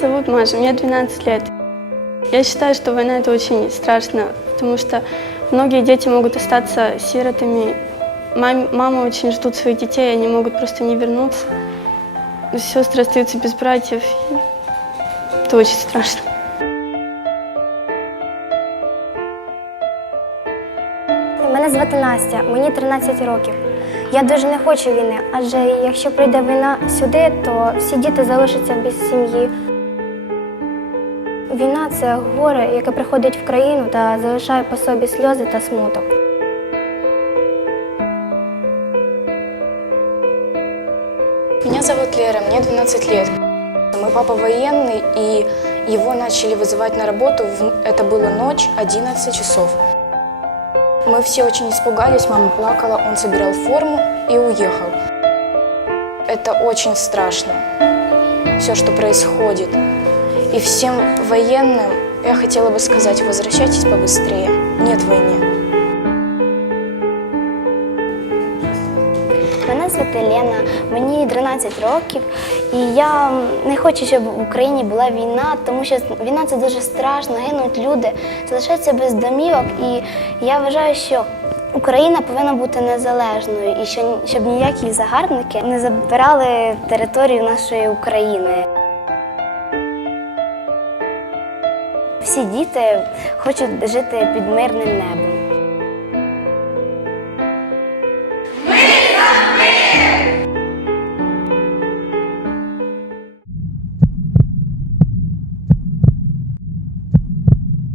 зовут Маша, мне 12 лет. Я считаю, что война это очень страшно, потому что многие дети могут остаться сиротами. Мам- мамы очень ждут своих детей, они могут просто не вернуться. Сестры остаются без братьев. и Это очень страшно. Мене звати Настя, мені 13 років. Я дуже не хочу війни, адже якщо прийде війна сюди, то всі діти залишаться без сім'ї. Війна це горе, яке приходить в країну та залишає по собі сльози та смуток. Меня зовут Лера, мне 12 лет. Мой папа военный, и его начали вызывать на работу. в- Это было ночь, 11 часов. Мы все очень испугались, мама плакала, он собирал форму и уехал. Это очень страшно, все, что происходит. И всем военным я хотела бы сказать, возвращайтесь побыстрее, нет войны. Мене звати Лена, мені 13 років, і я не хочу, щоб в Україні була війна, тому що війна це дуже страшно, гинуть люди, залишаються без домівок. І я вважаю, що Україна повинна бути незалежною і що, щоб ніякі загарбники не забирали територію нашої України. Всі діти хочуть жити під мирним небом.